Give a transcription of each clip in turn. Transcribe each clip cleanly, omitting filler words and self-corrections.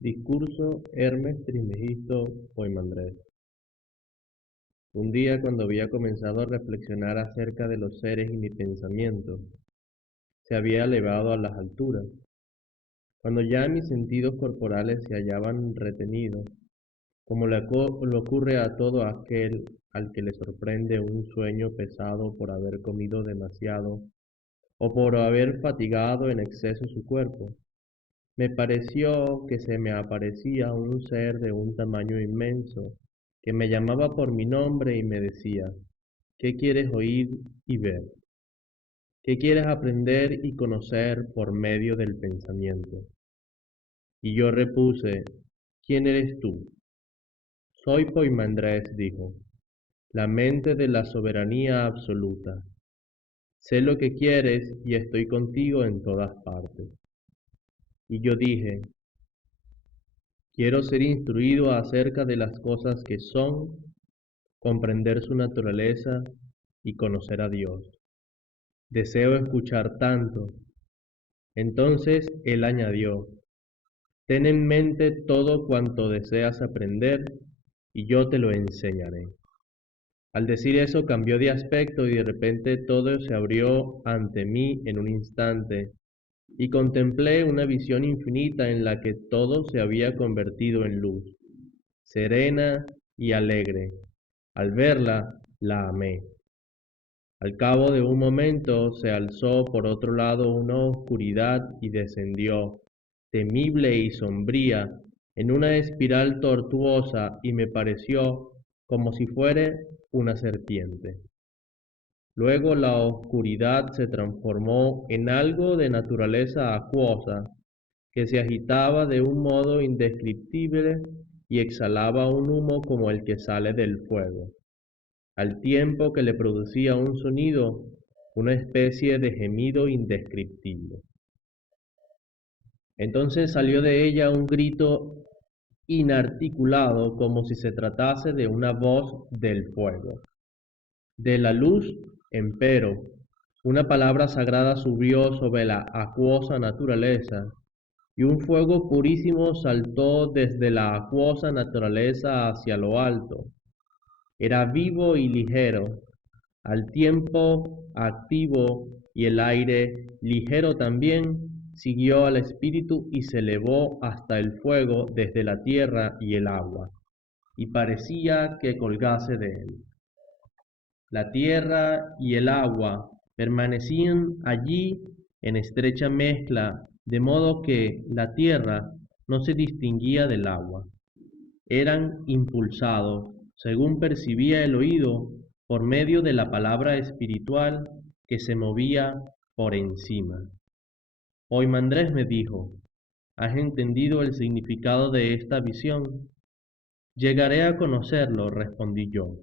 Discurso Hermes Trismegisto Poimandrés. Un día, cuando había comenzado a reflexionar acerca de los seres y mi pensamiento, se había elevado a las alturas, cuando ya mis sentidos corporales se hallaban retenidos, como le ocurre a todo aquel al que le sorprende un sueño pesado por haber comido demasiado o por haber fatigado en exceso su cuerpo. Me pareció que se me aparecía un ser de un tamaño inmenso, que me llamaba por mi nombre y me decía: ¿qué quieres oír y ver? ¿Qué quieres aprender y conocer por medio del pensamiento? Y yo repuse: ¿quién eres tú? Soy Poimandrés, dijo, la mente de la soberanía absoluta. Sé lo que quieres y estoy contigo en todas partes. Y yo dije: quiero ser instruido acerca de las cosas que son, comprender su naturaleza y conocer a Dios. Deseo escuchar tanto. Entonces él añadió: ten en mente todo cuanto deseas aprender y yo te lo enseñaré. Al decir eso cambió de aspecto y de repente todo se abrió ante mí en un instante y contemplé una visión infinita en la que todo se había convertido en luz, serena y alegre. Al verla, la amé. Al cabo de un momento se alzó por otro lado una oscuridad y descendió, temible y sombría, en una espiral tortuosa y me pareció como si fuera una serpiente. Luego la oscuridad se transformó en algo de naturaleza acuosa, que se agitaba de un modo indescriptible y exhalaba un humo como el que sale del fuego, al tiempo que le producía un sonido, una especie de gemido indescriptible. Entonces salió de ella un grito inarticulado como si se tratase de una voz del fuego. De la luz, empero, una palabra sagrada subió sobre la acuosa naturaleza, y un fuego purísimo saltó desde la acuosa naturaleza hacia lo alto. Era vivo y ligero, al tiempo activo, y el aire, ligero también, siguió al espíritu y se elevó hasta el fuego desde la tierra y el agua, y parecía que colgase de él. La tierra y el agua permanecían allí en estrecha mezcla, de modo que la tierra no se distinguía del agua. Eran impulsados, según percibía el oído, por medio de la palabra espiritual que se movía por encima. Poimandrés me dijo: ¿has entendido el significado de esta visión? Llegaré a conocerlo, respondí yo.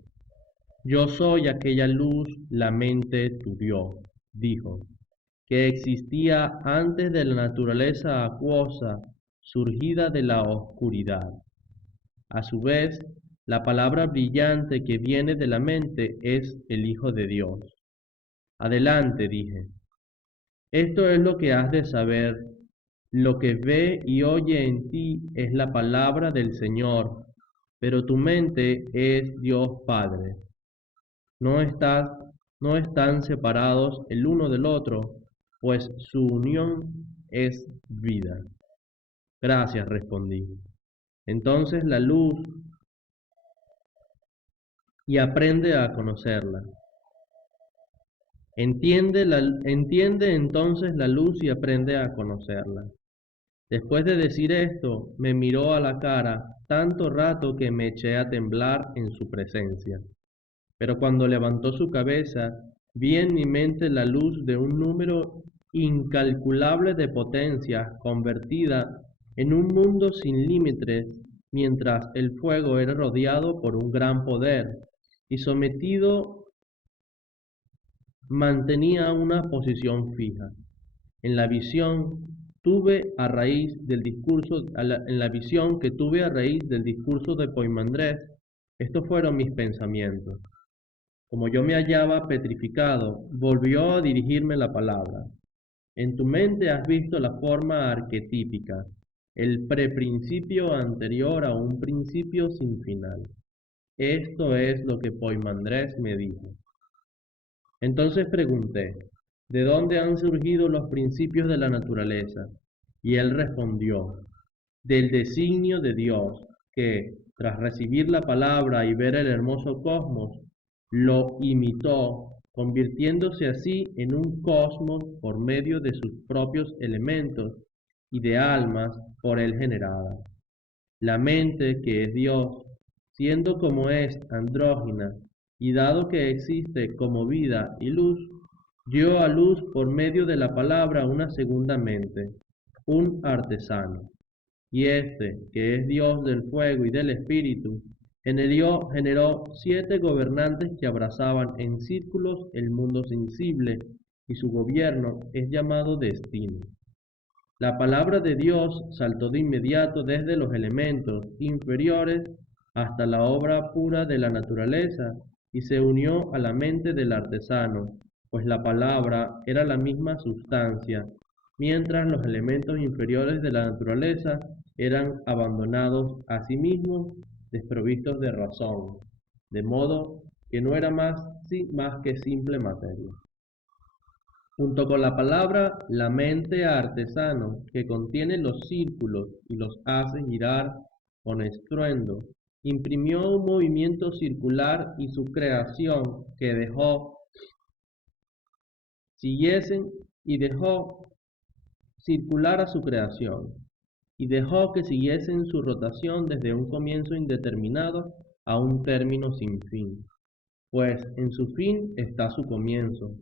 Yo soy aquella luz, la mente tu Dios, dijo, que existía antes de la naturaleza acuosa, surgida de la oscuridad. A su vez, la palabra brillante que viene de la mente es el Hijo de Dios. Adelante, dije. Esto es lo que has de saber. Lo que ve y oye en ti es la palabra del Señor, pero tu mente es Dios Padre. No estás, no están separados el uno del otro, pues su unión es vida. Gracias, respondí. Entonces la luz y aprende a conocerla. Entiende entonces la luz y aprende a conocerla. Después de decir esto, me miró a la cara tanto rato que me eché a temblar en su presencia. Pero cuando levantó su cabeza, vi en mi mente la luz de un número incalculable de potencias convertida en un mundo sin límites, mientras el fuego era rodeado por un gran poder y sometido mantenía una posición fija. En la visión en la visión que tuve a raíz del discurso de Poimandrés, estos fueron mis pensamientos. Como yo me hallaba petrificado, volvió a dirigirme la palabra. En tu mente has visto la forma arquetípica. el preprincipio anterior a un principio sin final. Esto es lo que Poimandrés me dijo. Entonces pregunté, ¿de dónde han surgido los principios de la naturaleza? Y él respondió, del designio de Dios, que, tras recibir la palabra y ver el hermoso cosmos, lo imitó, convirtiéndose así en un cosmos por medio de sus propios elementos y de almas por él generadas. La mente, que es Dios, siendo como es andrógina, y dado que existe como vida y luz, dio a luz por medio de la palabra una segunda mente, un artesano. Y este, que es Dios del fuego y del espíritu, generó 7 gobernantes que abrazaban en círculos el mundo sensible, y su gobierno es llamado destino. La palabra de Dios saltó de inmediato desde los elementos inferiores hasta la obra pura de la naturaleza y se unió a la mente del artesano, pues la palabra era la misma sustancia, mientras los elementos inferiores de la naturaleza eran abandonados a sí mismos, desprovistos de razón, de modo que no era más que simple materia. Junto con la palabra, la mente artesano, que contiene los círculos y los hace girar con estruendo, imprimió un movimiento circular y su creación que dejó circular a su creación, y dejó que siguiesen su rotación desde un comienzo indeterminado a un término sin fin, pues en su fin está su comienzo.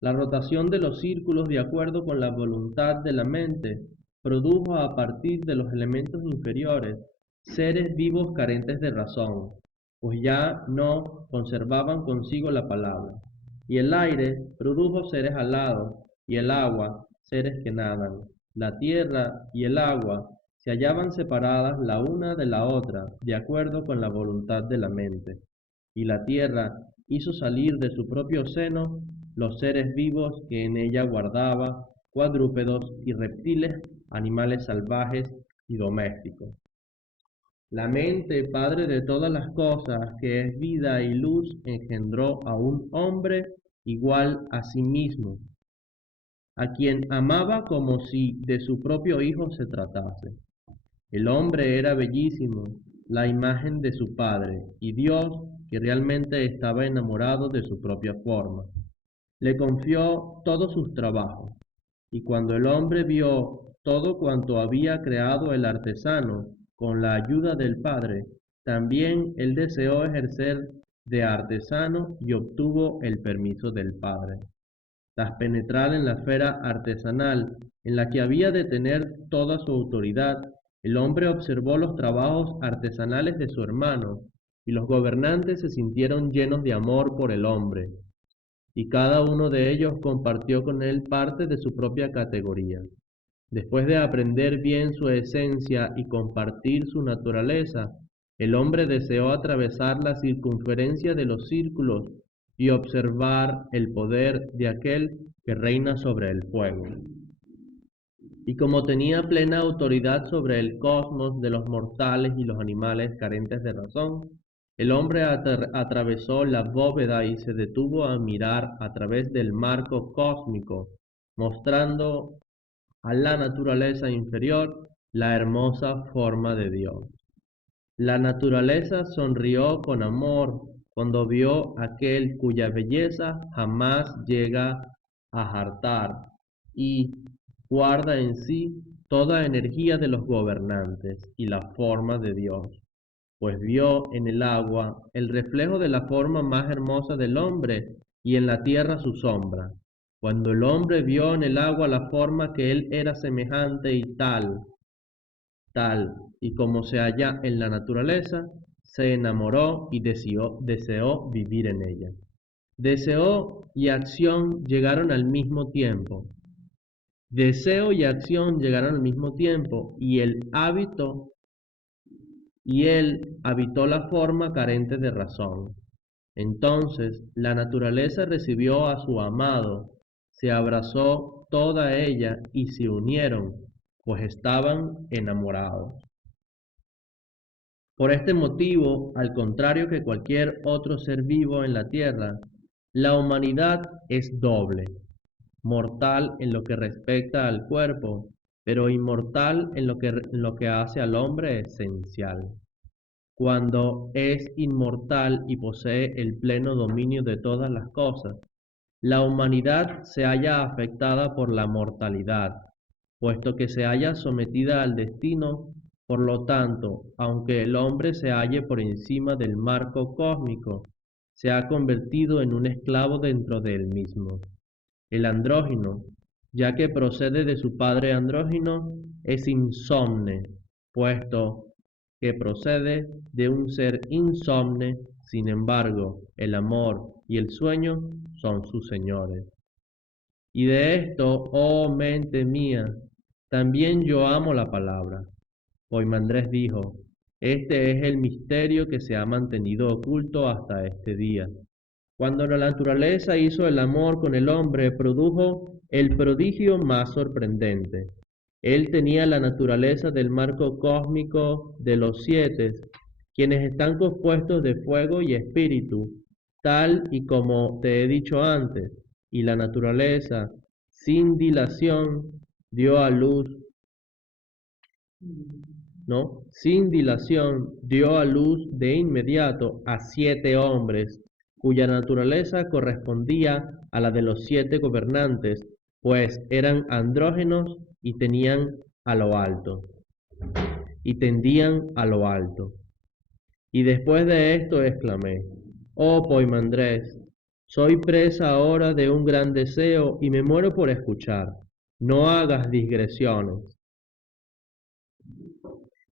La rotación de los círculos, de acuerdo con la voluntad de la mente, produjo a partir de los elementos inferiores seres vivos carentes de razón, pues ya no conservaban consigo la palabra. Y el aire produjo seres alados, y el agua seres que nadan. La tierra y el agua se hallaban separadas la una de la otra, de acuerdo con la voluntad de la mente. Y la tierra hizo salir de su propio seno los seres vivos que en ella guardaba, cuadrúpedos y reptiles, animales salvajes y domésticos. La mente, padre de todas las cosas, que es vida y luz, engendró a un hombre igual a sí mismo, a quien amaba como si de su propio hijo se tratase. El hombre era bellísimo, la imagen de su padre, y Dios, que realmente estaba enamorado de su propia forma, le confió todos sus trabajos. Y cuando el hombre vio todo cuanto había creado el artesano con la ayuda del Padre, también él deseó ejercer de artesano y obtuvo el permiso del Padre. Tras penetrar en la esfera artesanal, en la que había de tener toda su autoridad, el hombre observó los trabajos artesanales de su hermano, y los gobernantes se sintieron llenos de amor por el hombre, y cada uno de ellos compartió con él parte de su propia categoría. Después de aprender bien su esencia y compartir su naturaleza, el hombre deseó atravesar la circunferencia de los círculos y observar el poder de aquel que reina sobre el fuego. Y como tenía plena autoridad sobre el cosmos de los mortales y los animales carentes de razón, el hombre atravesó la bóveda y se detuvo a mirar a través del marco cósmico, mostrando a la naturaleza inferior la hermosa forma de Dios. La naturaleza sonrió con amor cuando vio aquel cuya belleza jamás llega a hartar y guarda en sí toda energía de los gobernantes y la forma de Dios, pues vio en el agua el reflejo de la forma más hermosa del hombre y en la tierra su sombra. Cuando el hombre vio en el agua la forma que él era semejante y tal y como se halla en la naturaleza, se enamoró y deseó vivir en ella. Deseo y acción llegaron al mismo tiempo. Deseo y acción llegaron al mismo tiempo, y él habitó la forma carente de razón. Entonces la naturaleza recibió a su amado, se abrazó toda ella y se unieron, pues estaban enamorados. Por este motivo, al contrario que cualquier otro ser vivo en la tierra, la humanidad es doble, mortal en lo que respecta al cuerpo, pero inmortal en lo que hace al hombre esencial. Cuando es inmortal y posee el pleno dominio de todas las cosas, la humanidad se halla afectada por la mortalidad, puesto que se halla sometida al destino. Por lo tanto, aunque el hombre se halle por encima del marco cósmico, se ha convertido en un esclavo dentro de él mismo. El andrógino, ya que procede de su padre andrógino, es insomne, puesto que procede de un ser insomne. Sin embargo, el amor y el sueño son sus señores. Y de esto, oh mente mía, también yo amo la palabra. Poimandrés dijo: este es el misterio que se ha mantenido oculto hasta este día. Cuando la naturaleza hizo el amor con el hombre, produjo el prodigio más sorprendente. Él tenía la naturaleza del marco cósmico de los siete, quienes están compuestos de fuego y espíritu, tal y como te he dicho antes, y la naturaleza, sin dilación, dio a luz, ¿no? Sin dilación, dio a luz de inmediato a 7 hombres, cuya naturaleza correspondía a la de los 7 gobernantes, pues eran andrógenos y tenían a lo alto, y tendían a lo alto. Y después de esto exclamé: oh Poimandrés, soy presa ahora de un gran deseo y me muero por escuchar. No hagas digresiones.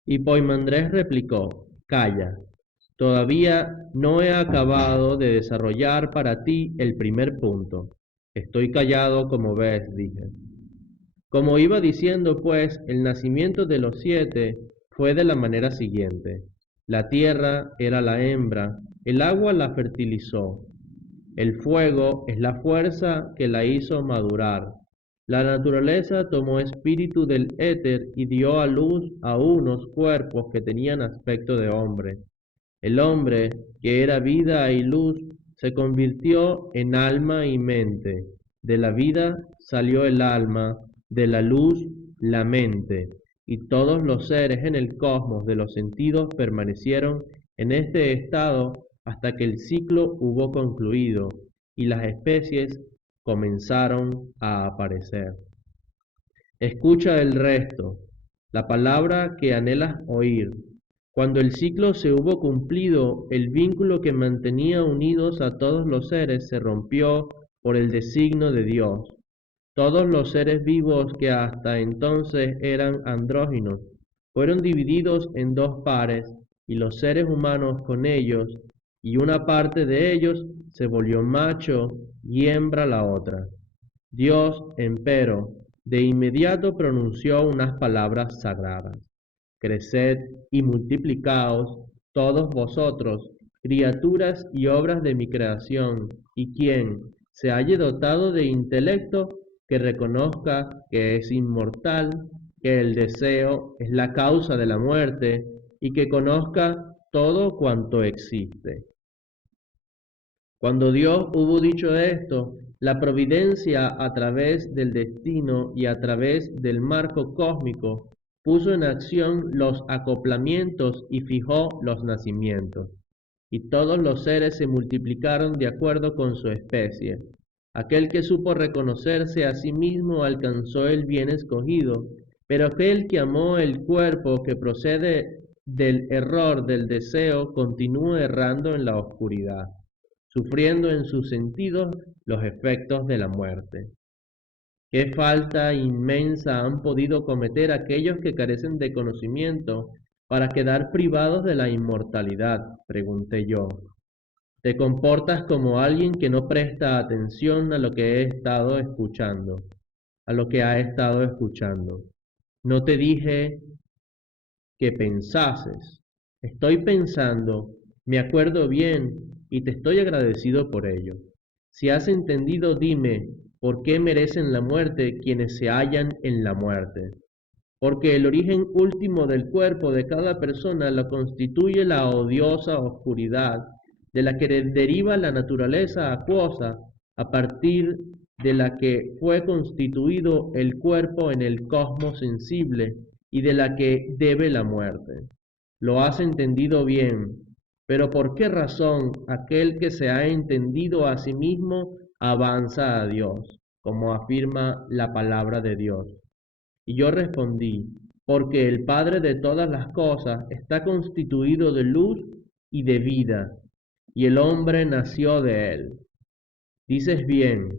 Y Poimandrés replicó: calla, todavía no he acabado de desarrollar para ti el primer punto. Estoy callado, como ves, dije. Como iba diciendo, pues, el nacimiento de los 7 fue de la manera siguiente. La tierra era la hembra, el agua la fertilizó, el fuego es la fuerza que la hizo madurar. La naturaleza tomó espíritu del éter y dio a luz a unos cuerpos que tenían aspecto de hombre. El hombre, que era vida y luz, se convirtió en alma y mente. De la vida salió el alma, de la luz la mente, y todos los seres en el cosmos de los sentidos permanecieron en este estado hasta que el ciclo hubo concluido y las especies comenzaron a aparecer. Escucha el resto, la palabra que anhelas oír. Cuando el ciclo se hubo cumplido, el vínculo que mantenía unidos a todos los seres se rompió por el designio de Dios. Todos los seres vivos que hasta entonces eran andróginos fueron divididos en 2 pares, y los seres humanos con ellos, y una parte de ellos se volvió macho y hembra la otra. Dios, empero, de inmediato pronunció unas palabras sagradas: creced y multiplicaos todos vosotros, criaturas y obras de mi creación, y quien se halle dotado de intelecto, que reconozca que es inmortal, que el deseo es la causa de la muerte, y que conozca todo cuanto existe. Cuando Dios hubo dicho esto, la providencia, a través del destino y a través del marco cósmico, puso en acción los acoplamientos y fijó los nacimientos. Y todos los seres se multiplicaron de acuerdo con su especie. Aquel que supo reconocerse a sí mismo alcanzó el bien escogido, pero aquel que amó el cuerpo que procede del error del deseo continúa errando en la oscuridad, sufriendo en sus sentidos los efectos de la muerte. ¿Qué falta inmensa han podido cometer aquellos que carecen de conocimiento para quedar privados de la inmortalidad?, pregunté yo. Te comportas como alguien que no presta atención a lo que he estado escuchando, a lo que ha estado escuchando. No te dije que pensases. Estoy pensando, me acuerdo bien, y te estoy agradecido por ello. Si has entendido, dime, ¿por qué merecen la muerte quienes se hallan en la muerte? porque el origen último del cuerpo de cada persona lo constituye la odiosa oscuridad, de la que deriva la naturaleza acuosa, a partir de la que fue constituido el cuerpo en el cosmos sensible y de la que debe la muerte. Lo has entendido bien, pero ¿por qué razón aquel que se ha entendido a sí mismo avanza a Dios, como afirma la palabra de Dios? Y yo respondí, porque el Padre de todas las cosas está constituido de luz y de vida, y el hombre nació de él. Dices bien,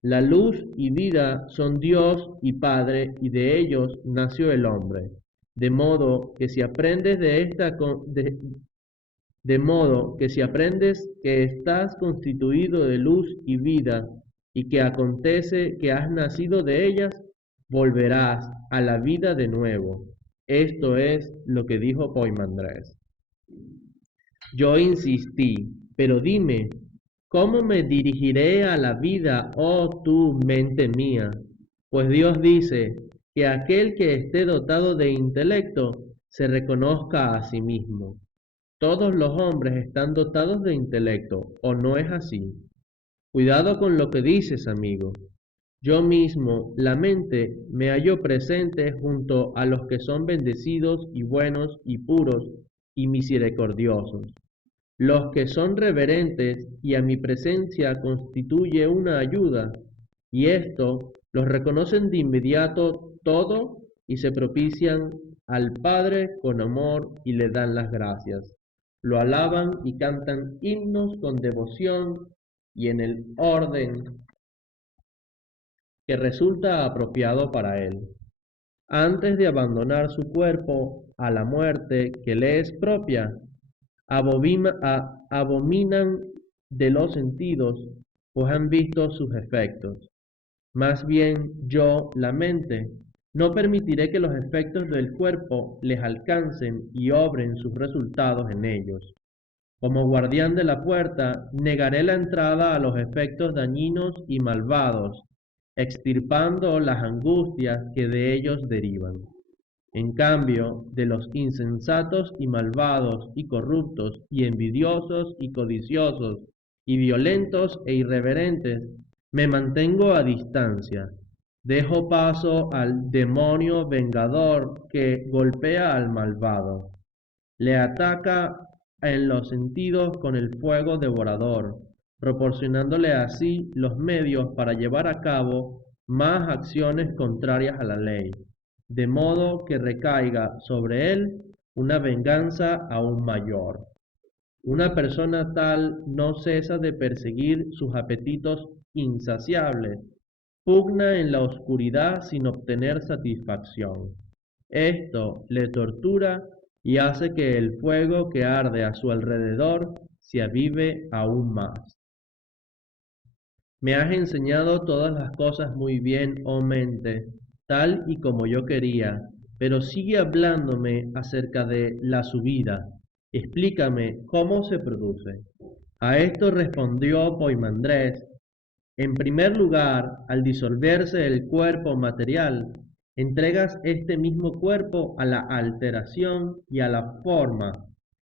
la luz y vida son Dios y Padre, y de ellos nació el hombre. De modo que si aprendes de modo que si aprendes que estás constituido de luz y vida, y que acontece que has nacido de ellas, volverás a la vida de nuevo. Esto es lo que dijo Poimandrés. Yo insistí, pero dime, ¿cómo me dirigiré a la vida, oh tú, mente mía? Pues Dios dice que aquel que esté dotado de intelecto se reconozca a sí mismo. Todos los hombres están dotados de intelecto, ¿o no es así? Cuidado con lo que dices, amigo. Yo mismo, la mente, me hallo presente junto a los que son bendecidos y buenos y puros y misericordiosos. Los que son reverentes y a mi presencia constituye una ayuda, y esto los reconocen de inmediato todo y se propician al Padre con amor y le dan las gracias. Lo alaban y cantan himnos con devoción y en el orden que resulta apropiado para él. Antes de abandonar su cuerpo a la muerte que le es propia, abominan de los sentidos, pues han visto sus efectos. Más bien yo, la mente, no permitiré que los efectos del cuerpo les alcancen y obren sus resultados en ellos. Como guardián de la puerta, negaré la entrada a los efectos dañinos y malvados, extirpando las angustias que de ellos derivan. En cambio, de los insensatos y malvados y corruptos y envidiosos y codiciosos y violentos e irreverentes, me mantengo a distancia. Dejo paso al demonio vengador que golpea al malvado. Le ataca en los sentidos con el fuego devorador, proporcionándole así los medios para llevar a cabo más acciones contrarias a la ley, de modo que recaiga sobre él una venganza aún mayor. Una persona tal no cesa de perseguir sus apetitos insaciables, pugna en la oscuridad sin obtener satisfacción. Esto le tortura y hace que el fuego que arde a su alrededor se avive aún más. Me has enseñado todas las cosas muy bien, oh mente, tal y como yo quería, pero sigue hablándome acerca de la subida. Explícame cómo se produce. A esto respondió Poimandrés: en primer lugar, al disolverse el cuerpo material, entregas este mismo cuerpo a la alteración y a la forma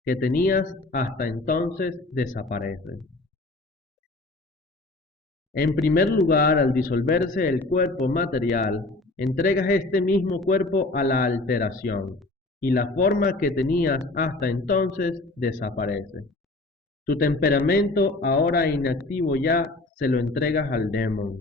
que tenías hasta entonces desaparece. En primer lugar, al disolverse el cuerpo material, entregas este mismo cuerpo a la alteración, y la forma que tenías hasta entonces desaparece. Tu temperamento, ahora inactivo ya, se lo entregas al demon.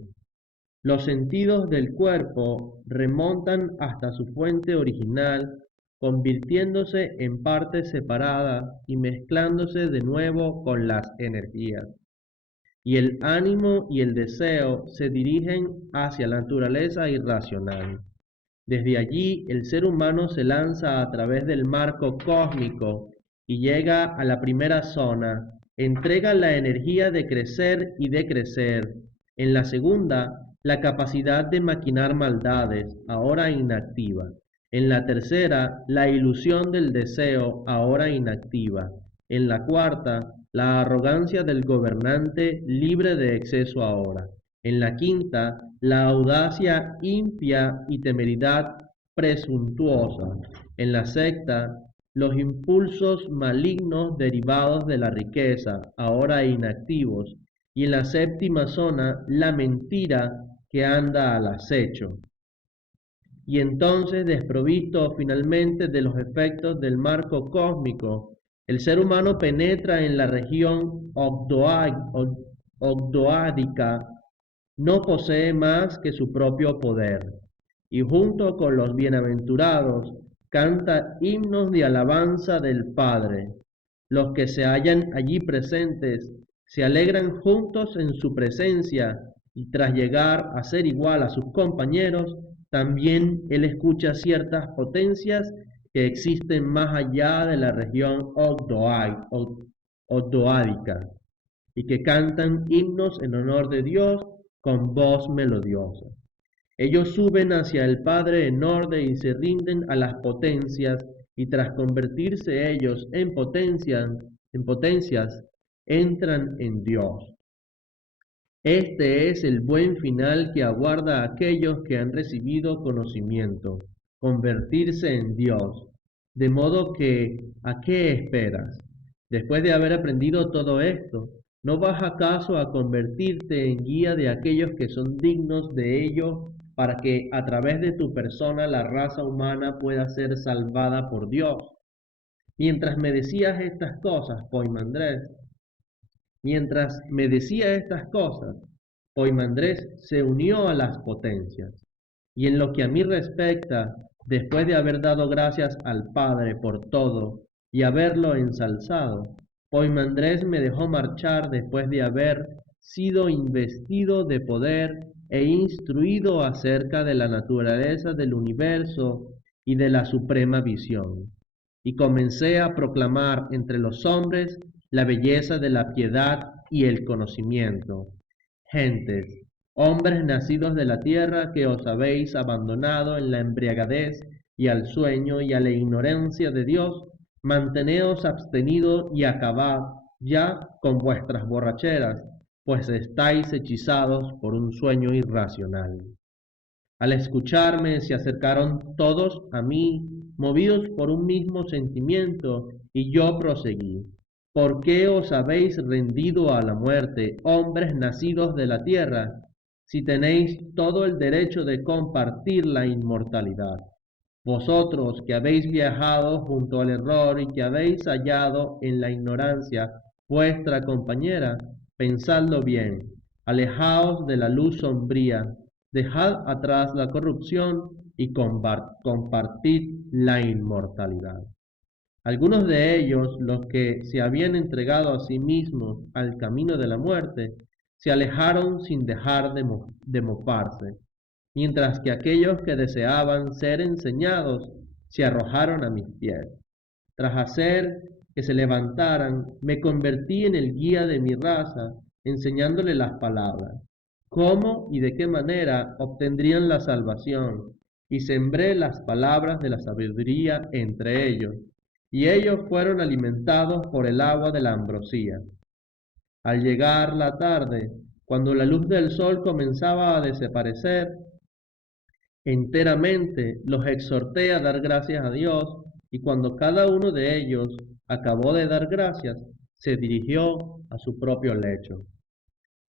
Los sentidos del cuerpo remontan hasta su fuente original, convirtiéndose en partes separadas y mezclándose de nuevo con las energías. Y el ánimo y el deseo se dirigen hacia la naturaleza irracional. Desde allí el ser humano se lanza a través del marco cósmico y llega a la primera zona, entrega la energía de crecer y de crecer. En la segunda, la capacidad de maquinar maldades, ahora inactiva. En la tercera, la ilusión del deseo, ahora inactiva. En la cuarta, la arrogancia del gobernante libre de exceso ahora. En la quinta, la audacia impía y temeridad presuntuosa. En la secta, los impulsos malignos derivados de la riqueza, ahora inactivos, y en la séptima zona, la mentira que anda al acecho. Y entonces, desprovisto finalmente de los efectos del marco cósmico, el ser humano penetra en la región ogdoádica, no posee más que su propio poder, y junto con los bienaventurados canta himnos de alabanza del Padre. Los que se hallan allí presentes se alegran juntos en su presencia, y tras llegar a ser igual a sus compañeros, también él escucha ciertas potencias que existen más allá de la región ogdoádica y que cantan himnos en honor de Dios con voz melodiosa. Ellos suben hacia el Padre en orden y se rinden a las potencias, y tras convertirse ellos en potencias, entran en Dios. Este es el buen final que aguarda a aquellos que han recibido conocimiento, convertirse en Dios. De modo que, ¿a qué esperas? Después de haber aprendido todo esto, ¿no vas acaso a convertirte en guía de aquellos que son dignos de ello, para que a través de tu persona la raza humana pueda ser salvada por Dios? Mientras me decías estas cosas, Poimandrés, Mientras me decía estas cosas, Poimandrés se unió a las potencias. Y en lo que a mí respecta, después de haber dado gracias al Padre por todo y haberlo ensalzado, Poimandrés me dejó marchar después de haber sido investido de poder e instruido acerca de la naturaleza del universo y de la suprema visión. Y comencé a proclamar entre los hombres la belleza de la piedad y el conocimiento. Gentes, hombres nacidos de la tierra, que os habéis abandonado en la embriaguez y al sueño y a la ignorancia de Dios, manteneos abstenidos y acabad ya con vuestras borracheras, pues estáis hechizados por un sueño irracional. Al escucharme se acercaron todos a mí, movidos por un mismo sentimiento, y yo proseguí. ¿Por qué os habéis rendido a la muerte, hombres nacidos de la tierra, si tenéis todo el derecho de compartir la inmortalidad? Vosotros que habéis viajado junto al error y que habéis hallado en la ignorancia vuestra compañera, pensadlo bien, alejaos de la luz sombría, dejad atrás la corrupción y compartid la inmortalidad. Algunos de ellos, los que se habían entregado a sí mismos al camino de la muerte, se alejaron sin dejar de mofarse, mientras que aquellos que deseaban ser enseñados se arrojaron a mis pies. Tras hacer que se levantaran, me convertí en el guía de mi raza, enseñándole las palabras, cómo y de qué manera obtendrían la salvación, y sembré las palabras de la sabiduría entre ellos, y ellos fueron alimentados por el agua de la ambrosía. Al llegar la tarde, cuando la luz del sol comenzaba a desaparecer enteramente, los exhorté a dar gracias a Dios, y cuando cada uno de ellos acabó de dar gracias, se dirigió a su propio lecho.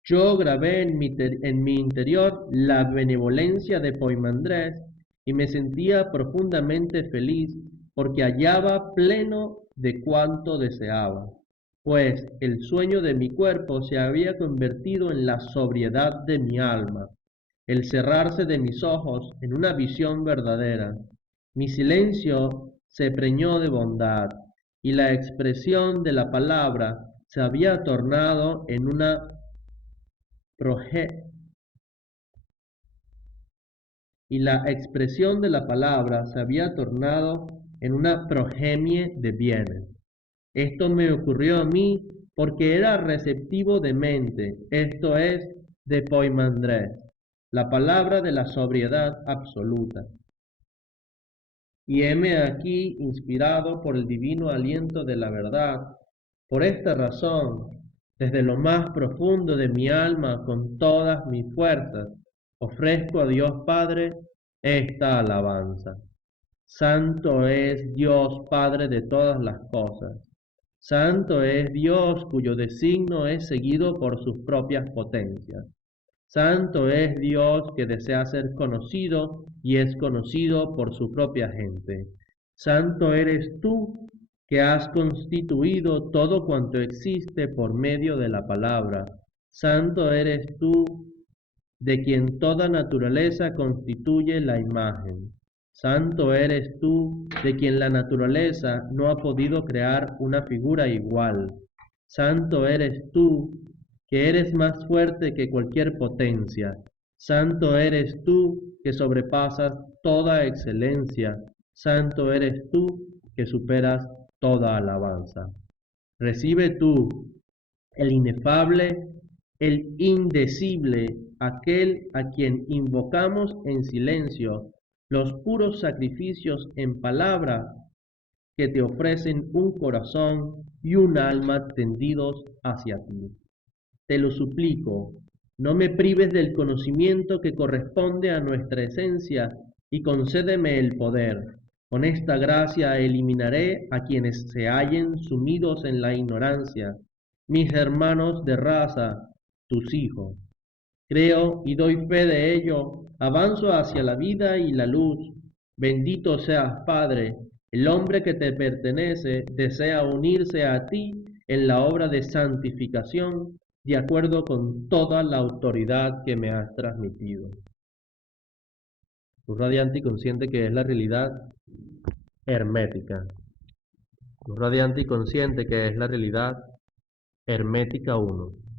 Yo grabé en mi interior la benevolencia de Poimandrés y me sentía profundamente feliz porque hallaba pleno de cuanto deseaba, pues el sueño de mi cuerpo se había convertido en la sobriedad de mi alma, el cerrarse de mis ojos en una visión verdadera. Mi silencio se preñó de bondad y la expresión de la palabra se había tornado en una proge y la expresión de la palabra se había tornado en una progemie de bienes. Esto me ocurrió a mí porque era receptivo de mente, esto es, de Poimandrés, la palabra de la sobriedad absoluta. Y heme aquí inspirado por el divino aliento de la verdad. Por esta razón, desde lo más profundo de mi alma, con todas mis fuerzas, ofrezco a Dios Padre esta alabanza. Santo es Dios, Padre de todas las cosas. Santo es Dios cuyo designio es seguido por sus propias potencias. Santo es Dios que desea ser conocido y es conocido por su propia gente. Santo eres tú que has constituido todo cuanto existe por medio de la palabra. Santo eres tú de quien toda naturaleza constituye la imagen. Santo eres tú, de quien la naturaleza no ha podido crear una figura igual. Santo eres tú, que eres más fuerte que cualquier potencia. Santo eres tú, que sobrepasas toda excelencia. Santo eres tú, que superas toda alabanza. Recibe tú, el inefable, el indecible, aquel a quien invocamos en silencio, los puros sacrificios en palabra que te ofrecen un corazón y un alma tendidos hacia ti. Te lo suplico, no me prives del conocimiento que corresponde a nuestra esencia y concédeme el poder. Con esta gracia eliminaré a quienes se hallen sumidos en la ignorancia, mis hermanos de raza, tus hijos. Creo y doy fe de ello, avanzo hacia la vida y la luz. Bendito seas, Padre. El hombre que te pertenece desea unirse a ti en la obra de santificación, de acuerdo con toda la autoridad que me has transmitido. Luz radiante y consciente que es la realidad hermética. Luz radiante y consciente que es la realidad hermética 1.